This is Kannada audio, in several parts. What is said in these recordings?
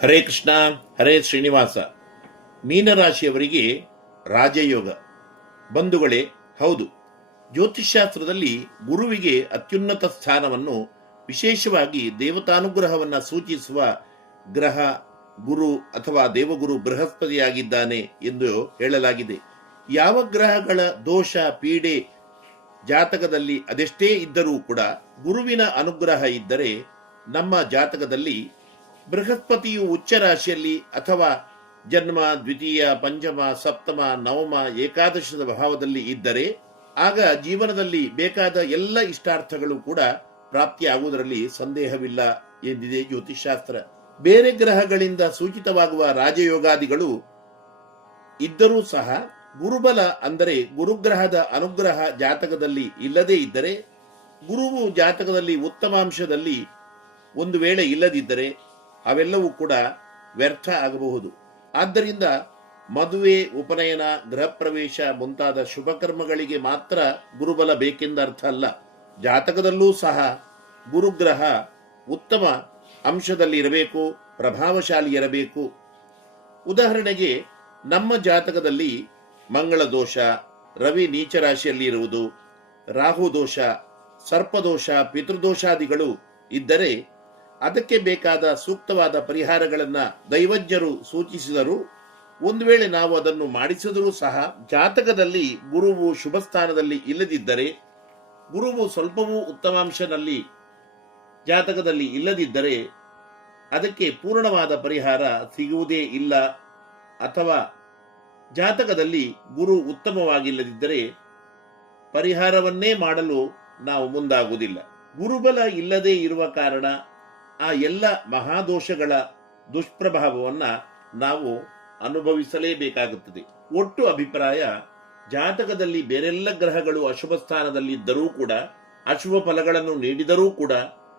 ಹರೇ ಕೃಷ್ಣ, ಹರೇ ಶ್ರೀನಿವಾಸ. ಮೀನರಾಶಿಯವರಿಗೆ ರಾಜಯೋಗ. ಬಂಧುಗಳೇ, ಹೌದು, ಜ್ಯೋತಿಷ್ಶಾಸ್ತ್ರದಲ್ಲಿ ಗುರುವಿಗೆ ಅತ್ಯುನ್ನತ ಸ್ಥಾನವನ್ನು, ವಿಶೇಷವಾಗಿ ದೇವತಾನುಗ್ರಹವನ್ನು ಸೂಚಿಸುವ ಗ್ರಹ ಗುರು ಅಥವಾ ದೇವಗುರು ಬೃಹಸ್ಪತಿಯಾಗಿದ್ದಾನೆ ಎಂದು ಹೇಳಲಾಗಿದೆ. ಯಾವ ಗ್ರಹಗಳ ದೋಷ ಪೀಡೆ ಜಾತಕದಲ್ಲಿ ಅದೆಷ್ಟೇ ಇದ್ದರೂ ಕೂಡ ಗುರುವಿನ ಅನುಗ್ರಹ ಇದ್ದರೆ, ನಮ್ಮ ಜಾತಕದಲ್ಲಿ ಬೃಹಸ್ಪತಿಯು ಉಚ್ಚ ರಾಶಿಯಲ್ಲಿ ಅಥವಾ ಜನ್ಮ, ದ್ವಿತೀಯ, ಪಂಚಮ, ಸಪ್ತಮ, ನವಮ, ಏಕಾದಶದ ಭಾವದಲ್ಲಿ ಇದ್ದರೆ ಆಗ ಜೀವನದಲ್ಲಿ ಬೇಕಾದ ಎಲ್ಲ ಇಷ್ಟಾರ್ಥಗಳು ಕೂಡ ಪ್ರಾಪ್ತಿಯಾಗುವುದರಲ್ಲಿ ಸಂದೇಹವಿಲ್ಲ ಎಂದಿದೆ ಜ್ಯೋತಿಷಾಸ್ತ್ರ. ಬೇರೆ ಗ್ರಹಗಳಿಂದ ಸೂಚಿತವಾಗುವ ರಾಜಯೋಗಾದಿಗಳು ಇದ್ದರೂ ಸಹ ಗುರುಬಲ ಅಂದರೆ ಗುರುಗ್ರಹದ ಅನುಗ್ರಹ ಜಾತಕದಲ್ಲಿ ಇಲ್ಲದೇ ಇದ್ದರೆ, ಗುರುವು ಜಾತಕದಲ್ಲಿ ಉತ್ತಮಾಂಶದಲ್ಲಿ ಒಂದು ವೇಳೆ ಇಲ್ಲದಿದ್ದರೆ ಅವೆಲ್ಲವೂ ಕೂಡ ವ್ಯರ್ಥ ಆಗಬಹುದು. ಆದ್ದರಿಂದ ಮದುವೆ, ಉಪನಯನ, ಗೃಹ ಪ್ರವೇಶ ಮುಂತಾದ ಶುಭ ಕರ್ಮಗಳಿಗೆ ಮಾತ್ರ ಗುರುಬಲ ಬೇಕೆಂದ ಅರ್ಥ ಅಲ್ಲ. ಜಾತಕದಲ್ಲೂ ಸಹ ಗುರುಗ್ರಹ ಉತ್ತಮ ಅಂಶದಲ್ಲಿ ಇರಬೇಕು, ಪ್ರಭಾವಶಾಲಿ ಇರಬೇಕು. ಉದಾಹರಣೆಗೆ, ನಮ್ಮ ಜಾತಕದಲ್ಲಿ ಮಂಗಳ ದೋಷ, ರವಿ ನೀಚ ರಾಶಿಯಲ್ಲಿ ಇರುವುದು, ರಾಹು ದೋಷ, ಸರ್ಪದೋಷ, ಪಿತೃದೋಷಾದಿಗಳು ಇದ್ದರೆ ಅದಕ್ಕೆ ಬೇಕಾದ ಸೂಕ್ತವಾದ ಪರಿಹಾರಗಳನ್ನು ದೈವಜ್ಞರು ಸೂಚಿಸಿದರು. ಒಂದು ವೇಳೆ ನಾವು ಅದನ್ನು ಮಾಡಿಸಿದರೂ ಸಹ ಜಾತಕದಲ್ಲಿ ಗುರುವು ಶುಭ ಸ್ಥಾನದಲ್ಲಿ ಇಲ್ಲದಿದ್ದರೆ, ಗುರುವು ಸ್ವಲ್ಪವೂ ಉತ್ತಮಾಂಶನಲ್ಲಿ ಜಾತಕದಲ್ಲಿ ಇಲ್ಲದಿದ್ದರೆ ಅದಕ್ಕೆ ಪೂರ್ಣವಾದ ಪರಿಹಾರ ಸಿಗುವುದೇ ಇಲ್ಲ. ಅಥವಾ ಜಾತಕದಲ್ಲಿ ಗುರು ಉತ್ತಮವಾಗಿಲ್ಲದಿದ್ದರೆ ಪರಿಹಾರವನ್ನೇ ಮಾಡಲು ನಾವು ಮುಂದಾಗುವುದಿಲ್ಲ. ಗುರುಬಲ ಇಲ್ಲದೆ ಇರುವ ಕಾರಣ ಆ ಎಲ್ಲ ಮಹಾದೋಷಗಳ ದುಷ್ಪ್ರಭಾವವನ್ನ ನಾವು ಅನುಭವಿಸಲೇಬೇಕಾಗುತ್ತದೆ. ಒಟ್ಟು ಅಭಿಪ್ರಾಯ, ಜಾತಕದಲ್ಲಿ ಬೇರೆಲ್ಲ ಗ್ರಹಗಳು ಅಶುಭ ಸ್ಥಾನದಲ್ಲಿದ್ದರೂ ಕೂಡ, ಅಶುಭ ಫಲಗಳನ್ನು ನೀಡಿದರೂ ಕೂಡ,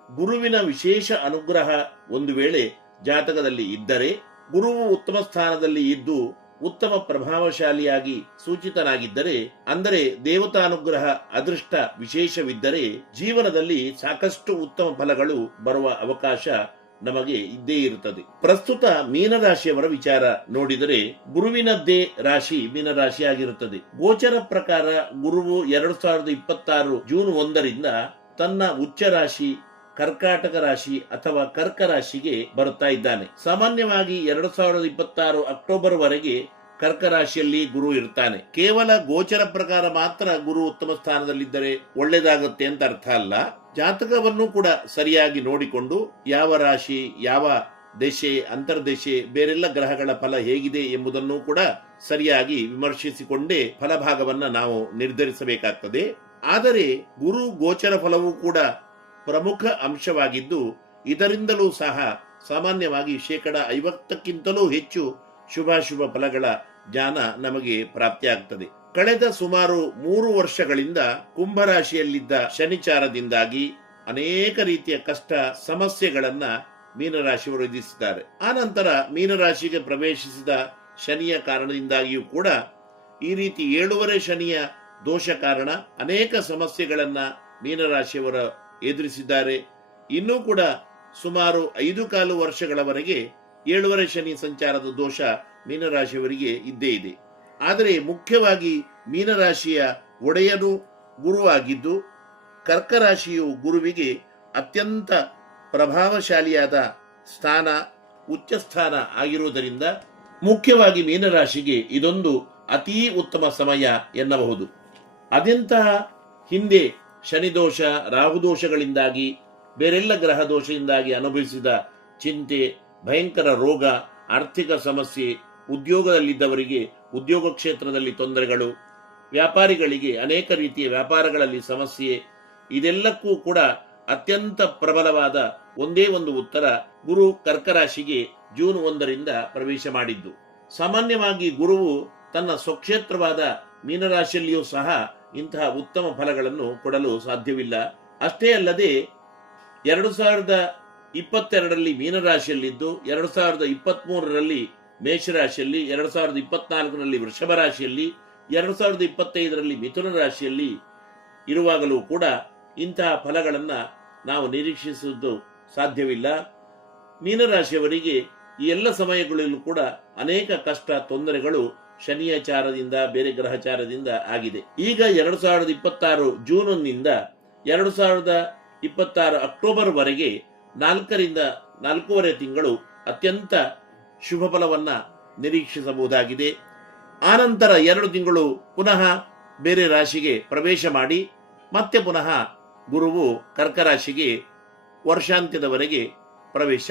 ಗುರುವಿನ ವಿಶೇಷ ಅನುಗ್ರಹ ಒಂದು ವೇಳೆ ಜಾತಕದಲ್ಲಿ ಇದ್ದರೆ, ಗುರುವು ಉತ್ತಮ ಸ್ಥಾನದಲ್ಲಿ ಇದ್ದು ಉತ್ತಮ ಪ್ರಭಾವಶಾಲಿಯಾಗಿ ಸೂಚಿತನಾಗಿದ್ದರೆ, ಅಂದರೆ ದೇವತಾನುಗ್ರಹ ಅದೃಷ್ಟ ವಿಶೇಷವಿದ್ದರೆ, ಜೀವನದಲ್ಲಿ ಸಾಕಷ್ಟು ಉತ್ತಮ ಫಲಗಳು ಬರುವ ಅವಕಾಶ ನಮಗೆ ಇದ್ದೇ ಇರುತ್ತದೆ. ಪ್ರಸ್ತುತ ಮೀನರಾಶಿಯವರ ವಿಚಾರ ನೋಡಿದರೆ, ಗುರುವಿನದ್ದೇ ರಾಶಿ ಮೀನರಾಶಿ ಆಗಿರುತ್ತದೆ. ಗೋಚರ ಪ್ರಕಾರ ಗುರುವು 2026 ಜೂನ್ 1ರಿಂದ ತನ್ನ ಉಚ್ಚ ರಾಶಿ ಕರ್ಕಾಟಕ ರಾಶಿ ಅಥವಾ ಕರ್ಕ ರಾಶಿಗೆ ಬರುತ್ತಾ ಇದ್ದಾನೆ. ಸಾಮಾನ್ಯವಾಗಿ 2026 ಅಕ್ಟೋಬರ್ ವರೆಗೆ ಕರ್ಕ ರಾಶಿಯಲ್ಲಿ ಗುರು ಇರ್ತಾನೆ. ಕೇವಲ ಗೋಚರ ಪ್ರಕಾರ ಮಾತ್ರ ಗುರು ಉತ್ತಮ ಸ್ಥಾನದಲ್ಲಿದ್ದರೆ ಒಳ್ಳೆಯದಾಗುತ್ತೆ ಅಂತ ಅರ್ಥ ಅಲ್ಲ. ಜಾತಕವನ್ನು ಕೂಡ ಸರಿಯಾಗಿ ನೋಡಿಕೊಂಡು ಯಾವ ರಾಶಿ, ಯಾವ ದಶೆ, ಅಂತರ್ದಶೆ, ಬೇರೆಲ್ಲ ಗ್ರಹಗಳ ಫಲ ಹೇಗಿದೆ ಎಂಬುದನ್ನು ಕೂಡ ಸರಿಯಾಗಿ ವಿಮರ್ಶಿಸಿಕೊಂಡೇ ಫಲಭಾಗವನ್ನ ನಾವು ನಿರ್ಧರಿಸಬೇಕಾಗ್ತದೆ. ಆದರೆ ಗುರು ಗೋಚರ ಫಲವೂ ಕೂಡ ಪ್ರಮುಖ ಅಂಶವಾಗಿದ್ದು, ಇದರಿಂದಲೂ ಸಹ ಸಾಮಾನ್ಯವಾಗಿ 50%ಕ್ಕಿಂತಲೂ ಹೆಚ್ಚು ಶುಭಾಶುಭ ಫಲಗಳ ಜ್ಞಾನ ನಮಗೆ ಪ್ರಾಪ್ತಿಯಾಗ್ತದೆ. ಕಳೆದ ಸುಮಾರು 3 ವರ್ಷಗಳಿಂದ ಕುಂಭರಾಶಿಯಲ್ಲಿದ್ದ ಶನಿಚಾರದಿಂದಾಗಿ ಅನೇಕ ರೀತಿಯ ಕಷ್ಟ ಸಮಸ್ಯೆಗಳನ್ನ ಮೀನರಾಶಿಯವರು ಎದುರಿಸಿದ್ದಾರೆ. ಆನಂತರ ಮೀನರಾಶಿಗೆ ಪ್ರವೇಶಿಸಿದ ಶನಿಯ ಕಾರಣದಿಂದಾಗಿಯೂ ಕೂಡ ಈ ರೀತಿ 7.5 ಶನಿಯ ದೋಷ ಕಾರಣ ಅನೇಕ ಸಮಸ್ಯೆಗಳನ್ನ ಮೀನರಾಶಿಯವರ ಎದುರಿಸಿದ್ದಾರೆ. ಇನ್ನೂ ಕೂಡ ಸುಮಾರು 5.25 ವರ್ಷಗಳವರೆಗೆ 7.5 ಶನಿ ಸಂಚಾರದ ದೋಷ ಮೀನರಾಶಿಯವರಿಗೆ ಇದ್ದೇ ಇದೆ. ಆದರೆ ಮುಖ್ಯವಾಗಿ ಮೀನರಾಶಿಯ ಒಡೆಯನು ಗುರುವಾಗಿದ್ದು, ಕರ್ಕರಾಶಿಯು ಗುರುವಿಗೆ ಅತ್ಯಂತ ಪ್ರಭಾವಶಾಲಿಯಾದ ಸ್ಥಾನ, ಉಚ್ಚ ಸ್ಥಾನ ಆಗಿರುವುದರಿಂದ ಮುಖ್ಯವಾಗಿ ಮೀನರಾಶಿಗೆ ಇದೊಂದು ಅತೀ ಉತ್ತಮ ಸಮಯ ಎನ್ನಬಹುದು. ಅದೆಂತಹ ಹಿಂದೆ ಶನಿದೋಷ, ರಾಹುದೋಷಗಳಿಂದಾಗಿ, ಬೇರೆಲ್ಲ ಗ್ರಹ ದೋಷದಿಂದಾಗಿ ಅನುಭವಿಸಿದ ಚಿಂತೆ, ಭಯಂಕರ ರೋಗ, ಆರ್ಥಿಕ ಸಮಸ್ಯೆ, ಉದ್ಯೋಗದಲ್ಲಿದ್ದವರಿಗೆ ಉದ್ಯೋಗ ಕ್ಷೇತ್ರದಲ್ಲಿ ತೊಂದರೆಗಳು, ವ್ಯಾಪಾರಿಗಳಿಗೆ ಅನೇಕ ರೀತಿಯ ವ್ಯಾಪಾರಗಳಲ್ಲಿ ಸಮಸ್ಯೆ, ಇದೆಲ್ಲಕ್ಕೂ ಕೂಡ ಅತ್ಯಂತ ಪ್ರಬಲವಾದ ಒಂದೇ ಒಂದು ಉತ್ತರ, ಗುರು ಕರ್ಕರಾಶಿಗೆ ಜೂನ್ 1ರಿಂದ ಪ್ರವೇಶ ಮಾಡಿದ್ದು. ಸಾಮಾನ್ಯವಾಗಿ ಗುರುವು ತನ್ನ ಸ್ವಕ್ಷೇತ್ರವಾದ ಮೀನರಾಶಿಯಲ್ಲಿಯೂ ಸಹ ಇಂತಹ ಉತ್ತಮ ಫಲಗಳನ್ನು ಕೊಡಲು ಸಾಧ್ಯವಿಲ್ಲ. ಅಷ್ಟೇ ಅಲ್ಲದೆ 2022ರಲ್ಲಿ ಮೀನರಾಶಿಯಲ್ಲಿದ್ದು, 2023ರಲ್ಲಿ ಮೇಷರಾಶಿಯಲ್ಲಿ, 2024ರಲ್ಲಿ ವೃಷಭ ರಾಶಿಯಲ್ಲಿ, 2025ರಲ್ಲಿ ಮಿಥುನ ರಾಶಿಯಲ್ಲಿ ಇರುವಾಗಲೂ ಕೂಡ ಇಂತಹ ಫಲಗಳನ್ನು ನಾವು ನಿರೀಕ್ಷಿಸುವುದು ಸಾಧ್ಯವಿಲ್ಲ. ಮೀನರಾಶಿಯವರಿಗೆ ಈ ಎಲ್ಲ ಸಮಯಗಳಲ್ಲೂ ಕೂಡ ಅನೇಕ ಕಷ್ಟ ತೊಂದರೆಗಳು ಶನಿಯಾಚಾರದಿಂದ ಬೇರೆ ಗ್ರಹಚಾರದಿಂದ ಆಗಿದೆ. ಈಗ 2026 ಜೂನ್ 1 2026 ಅಕ್ಟೋಬರ್ ವರೆಗೆ 4ರಿಂದ 4.5 ತಿಂಗಳು ಅತ್ಯಂತ ಶುಭ ಫಲವನ್ನ ನಿರೀಕ್ಷಿಸಬಹುದಾಗಿದೆ. ಆನಂತರ 2 ತಿಂಗಳು ಪುನಃ ಬೇರೆ ರಾಶಿಗೆ ಪ್ರವೇಶ ಮಾಡಿ ಮತ್ತೆ ಪುನಃ ಗುರುವು ಕರ್ಕ ರಾಶಿಗೆ ವರ್ಷಾಂತ್ಯದವರೆಗೆ ಪ್ರವೇಶ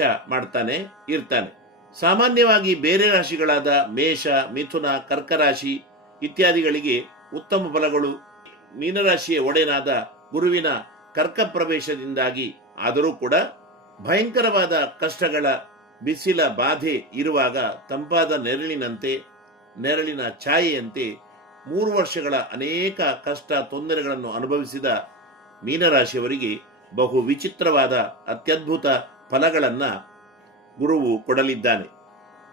ಇರ್ತಾನೆ. ಸಾಮಾನ್ಯವಾಗಿ ಬೇರೆ ರಾಶಿಗಳಾದ ಮೇಷ, ಮಿಥುನ, ಕರ್ಕ ರಾಶಿ ಇತ್ಯಾದಿಗಳಿಗೆ ಉತ್ತಮ ಫಲಗಳು ಮೀನರಾಶಿಯ ಒಡೆಯನಾದ ಗುರುವಿನ ಕರ್ಕ ಪ್ರವೇಶದಿಂದಾಗಿ ಆದರೂ ಕೂಡ ಭಯಂಕರವಾದ ಕಷ್ಟಗಳ ಬಿಸಿಲ ಬಾಧೆ ಇರುವಾಗ ತಂಪಾದ ನೆರಳಿನ ಛಾಯೆಯಂತೆ 3 ವರ್ಷಗಳ ಅನೇಕ ಕಷ್ಟ ತೊಂದರೆಗಳನ್ನು ಅನುಭವಿಸಿದ ಮೀನರಾಶಿಯವರಿಗೆ ಬಹು ವಿಚಿತ್ರವಾದ ಅತ್ಯದ್ಭುತ ಫಲಗಳನ್ನ ಗುರುವು ಕೊಡಲಿದ್ದಾನೆ.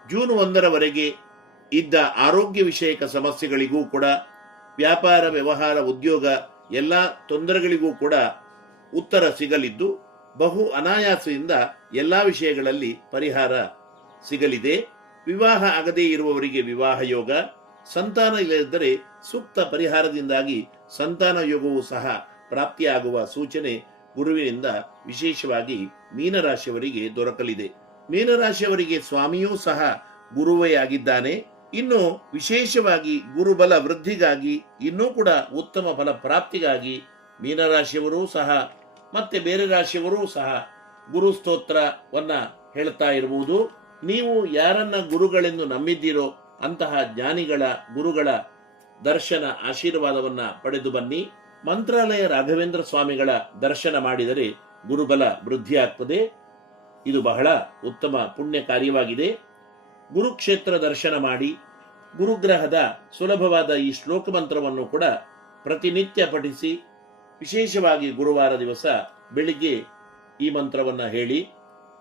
ಜೂನ್ 1 ಇದ್ದ ಆರೋಗ್ಯ ವಿಷಯಕ ಸಮಸ್ಯೆಗಳಿಗೂ ಕೂಡ, ವ್ಯಾಪಾರ, ವ್ಯವಹಾರ, ಉದ್ಯೋಗ ಎಲ್ಲ ತೊಂದರೆಗಳಿಗೂ ಕೂಡ ಉತ್ತರ ಸಿಗಲಿದ್ದು ಬಹು ಅನಾಯಾಸದಿಂದ ಎಲ್ಲಾ ವಿಷಯಗಳಲ್ಲಿ ಪರಿಹಾರ ಸಿಗಲಿದೆ. ವಿವಾಹ ಆಗದೇ ಇರುವವರಿಗೆ ವಿವಾಹ ಯೋಗ, ಸಂತಾನ ಇಲ್ಲದಿದ್ದರೆ ಸೂಕ್ತ ಪರಿಹಾರದಿಂದಾಗಿ ಸಂತಾನ ಯೋಗವೂ ಸಹ ಪ್ರಾಪ್ತಿಯಾಗುವ ಸೂಚನೆ ಗುರುವಿನಿಂದ ವಿಶೇಷವಾಗಿ ಮೀನರಾಶಿಯವರಿಗೆ ದೊರಕಲಿದೆ. ಮೀನರಾಶಿಯವರಿಗೆ ಸ್ವಾಮಿಯೂ ಸಹ ಗುರುವೇ ಆಗಿದ್ದಾನೆ. ಇನ್ನು ವಿಶೇಷವಾಗಿ ಗುರುಬಲ ವೃದ್ಧಿಗಾಗಿ ಇನ್ನೂ ಕೂಡ ಉತ್ತಮ ಫಲ ಪ್ರಾಪ್ತಿಗಾಗಿ ಮೀನರಾಶಿಯವರೂ ಸಹ ಮತ್ತೆ ಬೇರೆ ರಾಶಿಯವರೂ ಸಹ ಗುರು ಸ್ತೋತ್ರವನ್ನ ಹೇಳ್ತಾ ಇರಬಹುದು. ನೀವು ಯಾರನ್ನ ಗುರುಗಳೆಂದು ನಂಬಿದ್ದೀರೋ ಅಂತಹ ಜ್ಞಾನಿಗಳ ಗುರುಗಳ ದರ್ಶನ ಆಶೀರ್ವಾದವನ್ನ ಪಡೆದು ಬನ್ನಿ. ಮಂತ್ರಾಲಯ ರಾಘವೇಂದ್ರ ಸ್ವಾಮಿಗಳ ದರ್ಶನ ಮಾಡಿದರೆ ಗುರುಬಲ ವೃದ್ಧಿಯಾಗ್ತದೆ. ಇದು ಬಹಳ ಉತ್ತಮ ಪುಣ್ಯ ಕಾರ್ಯವಾಗಿದೆ. ಗುರುಕ್ಷೇತ್ರ ದರ್ಶನ ಮಾಡಿ ಗುರುಗ್ರಹದ ಸುಲಭವಾದ ಈ ಶ್ಲೋಕ ಮಂತ್ರವನ್ನು ಕೂಡ ಪ್ರತಿನಿತ್ಯ ಪಠಿಸಿ, ವಿಶೇಷವಾಗಿ ಗುರುವಾರ ದಿವಸ ಬೆಳಿಗ್ಗೆ ಈ ಮಂತ್ರವನ್ನ ಹೇಳಿ,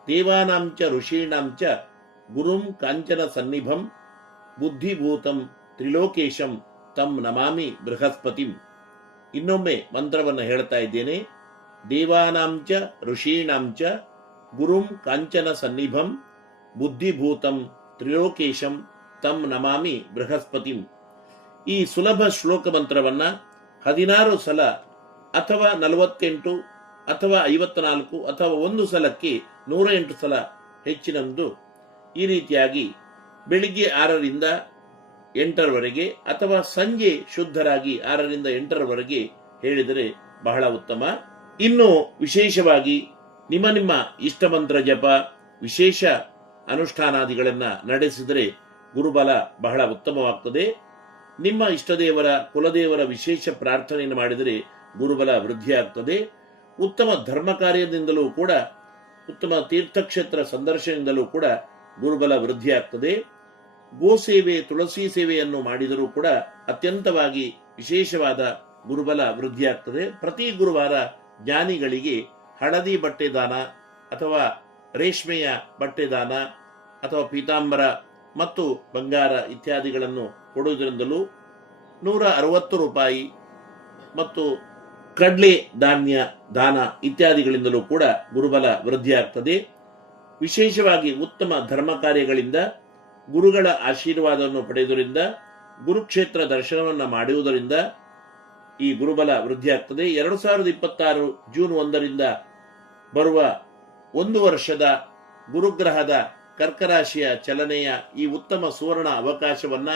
ದೇವಾನಾಂಚ ಋಷೀಣಾಂಚ ಗುರುಂ ಕಾಂಚನ ಸನ್ನಿಭಂ ಬುದ್ಧಿಭೂತಂ ತ್ರಿಲೋಕೇಶಂ ತಂ ನಮಾಮಿ ಬೃಹಸ್ಪತಿಂ. ಇನ್ನೊಮ್ಮೆ ಮಂತ್ರವನ್ನ ಹೇಳ್ತಾ ಇದ್ದೇನೆ. ದೇವಾನಾಂಚ ಋಷೀಣಾಂಚ ಗುರುಂ ಕಾಂಚನ ಸನ್ನಿಭಂ ಬುದ್ಧಿಭೂತಂ ತ್ರಿಲೋಕೇಶಂ ತಂ ನಮಾಮಿ ಬೃಹಸ್ಪತಿಂ. ಈ ಸುಲಭ ಶ್ಲೋಕ ಮಂತ್ರವನ್ನ 16 ಸಲ ಅಥವಾ 48 ಅಥವಾ 54 ಅಥವಾ ಒಂದು ಸಲಕ್ಕೆ 108 ಸಲ ಹೆಚ್ಚಿನಂದು ಈ ರೀತಿಯಾಗಿ ಬೆಳಿಗ್ಗೆ 6ರಿಂದ 8ರವರೆಗೆ ಅಥವಾ ಸಂಜೆ ಶುದ್ಧರಾಗಿ 6ರಿಂದ 8ರವರೆಗೆ ಹೇಳಿದರೆ ಬಹಳ ಉತ್ತಮ. ಇನ್ನು ವಿಶೇಷವಾಗಿ ನಿಮ್ಮ ಇಷ್ಟ ಮಂತ್ರ ಜಪ, ವಿಶೇಷ ಅನುಷ್ಠಾನಾದಿಗಳನ್ನ ನಡೆಸಿದರೆ ಗುರುಬಲ ಬಹಳ ಉತ್ತಮವಾಗ್ತದೆ. ನಿಮ್ಮ ಇಷ್ಟದೇವರ ಕುಲದೇವರ ವಿಶೇಷ ಪ್ರಾರ್ಥನೆಯನ್ನು ಮಾಡಿದರೆ ಗುರುಬಲ ವೃದ್ಧಿಯಾಗ್ತದೆ. ಉತ್ತಮ ಧರ್ಮ ಕಾರ್ಯದಿಂದಲೂ ಕೂಡ, ಉತ್ತಮ ತೀರ್ಥಕ್ಷೇತ್ರ ಸಂದರ್ಶನದಿಂದಲೂ ಕೂಡ ಗುರುಬಲ ವೃದ್ಧಿಯಾಗ್ತದೆ. ಗೋಸೇವೆ, ತುಳಸಿ ಸೇವೆಯನ್ನು ಮಾಡಿದರೂ ಕೂಡ ಅತ್ಯಂತವಾಗಿ ವಿಶೇಷವಾದ ಗುರುಬಲ ವೃದ್ಧಿಯಾಗ್ತದೆ. ಪ್ರತಿ ಗುರುವಾರ ಜ್ಞಾನಿಗಳಿಗೆ ಹಳದಿ ಬಟ್ಟೆ ದಾನ ಅಥವಾ ರೇಷ್ಮೆಯ ಬಟ್ಟೆ ದಾನ ಅಥವಾ ಪೀತಾಂಬರ ಮತ್ತು ಬಂಗಾರ ಇತ್ಯಾದಿಗಳನ್ನು ಕೊಡುವುದರಿಂದಲೂ 160 ರೂಪಾಯಿ ಮತ್ತು ಕಡ್ಲೆ ಧಾನ್ಯ ದಾನ ಇತ್ಯಾದಿಗಳಿಂದಲೂ ಕೂಡ ಗುರುಬಲ ವೃದ್ಧಿಯಾಗ್ತದೆ. ವಿಶೇಷವಾಗಿ ಉತ್ತಮ ಧರ್ಮ ಕಾರ್ಯಗಳಿಂದ ಗುರುಗಳ ಆಶೀರ್ವಾದವನ್ನು ಪಡೆಯುವುದರಿಂದ, ಗುರುಕ್ಷೇತ್ರ ದರ್ಶನವನ್ನು ಮಾಡುವುದರಿಂದ ಈ ಗುರುಬಲ ವೃದ್ಧಿಯಾಗ್ತದೆ. 2026 ಜೂನ್ 1 ಬರುವ 1 ವರ್ಷದ ಗುರುಗ್ರಹದ ಕರ್ಕರಾಶಿಯ ಚಲನೆಯ ಈ ಉತ್ತಮ ಸುವರ್ಣ ಅವಕಾಶವನ್ನ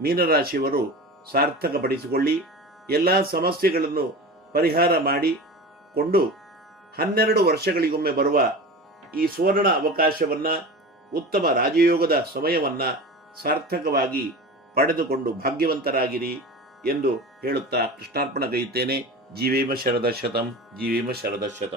ಮೀನರಾಶಿಯವರು ಸಾರ್ಥಕಪಡಿಸಿಕೊಳ್ಳಿ. ಎಲ್ಲಾ ಸಮಸ್ಯೆಗಳನ್ನು ಪರಿಹಾರ ಮಾಡಿಕೊಂಡು 12 ವರ್ಷಗಳಿಗೊಮ್ಮೆ ಬರುವ ಈ ಸುವರ್ಣ ಅವಕಾಶವನ್ನ, ಉತ್ತಮ ರಾಜಯೋಗದ ಸಮಯವನ್ನ ಸಾರ್ಥಕವಾಗಿ ಪಡೆದುಕೊಂಡು ಭಾಗ್ಯವಂತರಾಗಿರಿ ಎಂದು ಹೇಳುತ್ತಾ ಕೃಷ್ಣಾರ್ಪಣಗೈಯುತ್ತೇನೆ. ಜೀವೇಮ ಶರದ ಶತಂ, ಜೀವೇಮ ಶರದ ಶತಂ.